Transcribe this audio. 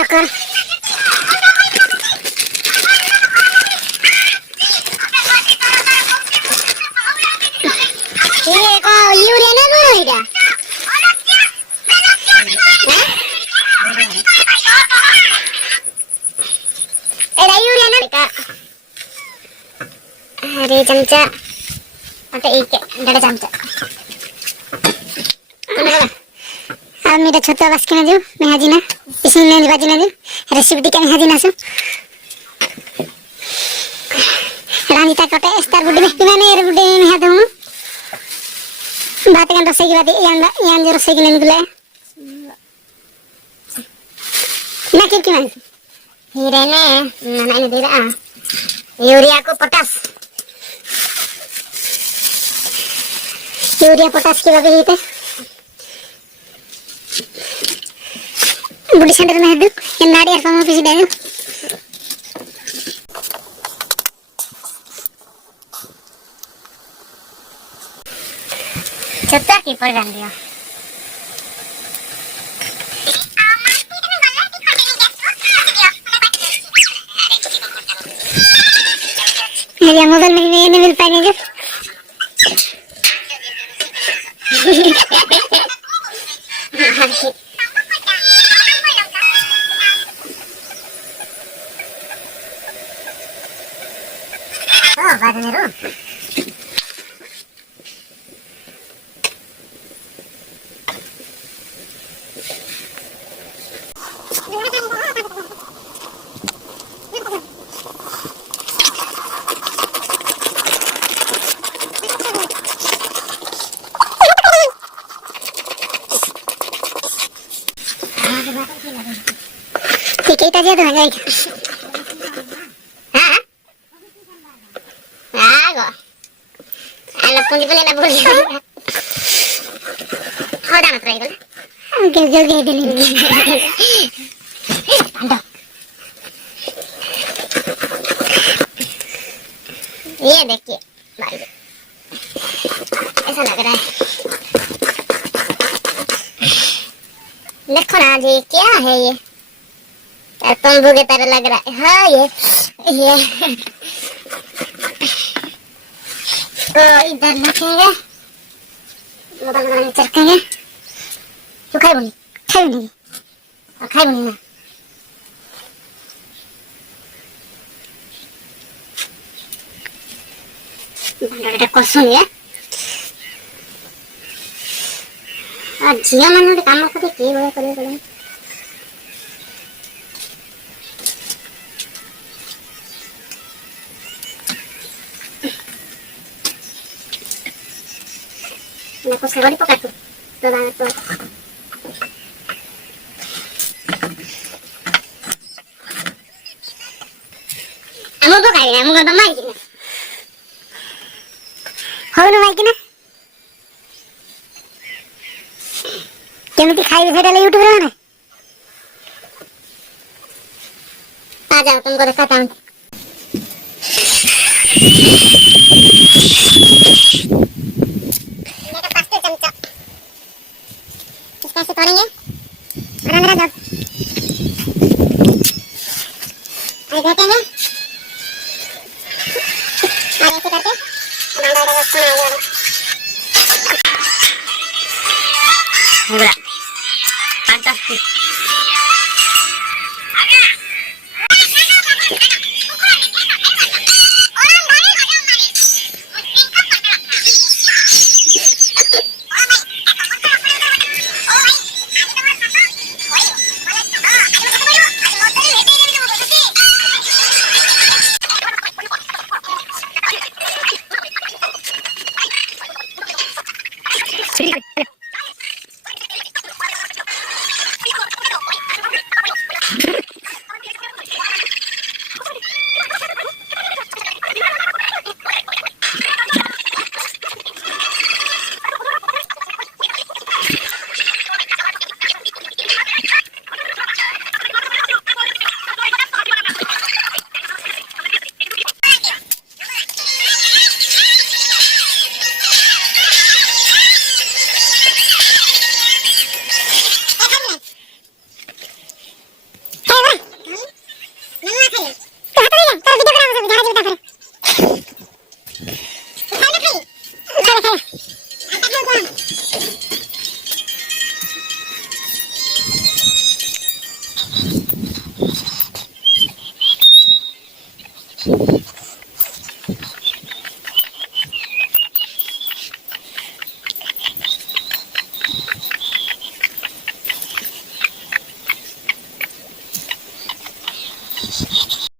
Masuk. Iya kok Yuria na mo ida. Ada Yuria na ka. Hari चमचा आता एक दड़ा चमचा अब मेरा छोटा बस के ना जो मैं हाजी ना इसमें मैं बाजी ना जो रेसिपी टिका मैं हाजी ना सो रानी तक कटे स्टार बुड्ढे में किमाने यार बुड्ढे में हाथ हूँ बात kan rasa gila di yang rasa gila nih gula nah kayak gimana hirene mana ini tidak Yuria aku potas Yuria potas kita begitu budi sandar mahaduk yang nadi air kamu pisi dulu cetak kiper kan dia मेरे mobile में नहीं मिल पाएंगे oh बाद में रो Kita aja tuh guys. Hah? Ah, kok. Anak pun dibeli nak boleh. Hold on, try dulu. Oke dulu. Anda. ये देखिए भाई ऐसा लग रहा है देखो ना जी क्या है ये तंबू की तरह लग रहा है हाँ ये तो इधर रखेंगे मतलब चरकेंगे तो खाई बुनी ना এটা কসম ya ଝିଅ ମାନଙ୍କ କାମ କରି କିଏ ଭଳିଆ କରିବେ କହିଲେ ନା କଷା କରି ପକାତୁ ତ ଆମ ପକାଇ ଆମ ଗଦ ମାଇକି ନା ହଉନ ମାଇକି ନା କେମିତି ଖାଇବେ ସେଇଟା ୟୁଟ୍ୟୁବରେ ମାନେ आ जाओ तुमको दिखाता हूँ मेरा 5 चमचा इसका से तोड़ेंगे और अंदर दो ऐसे देखेंगे और ऐसे करके भांडा का खाना आ जाएगा पूरा फैंटास्टिक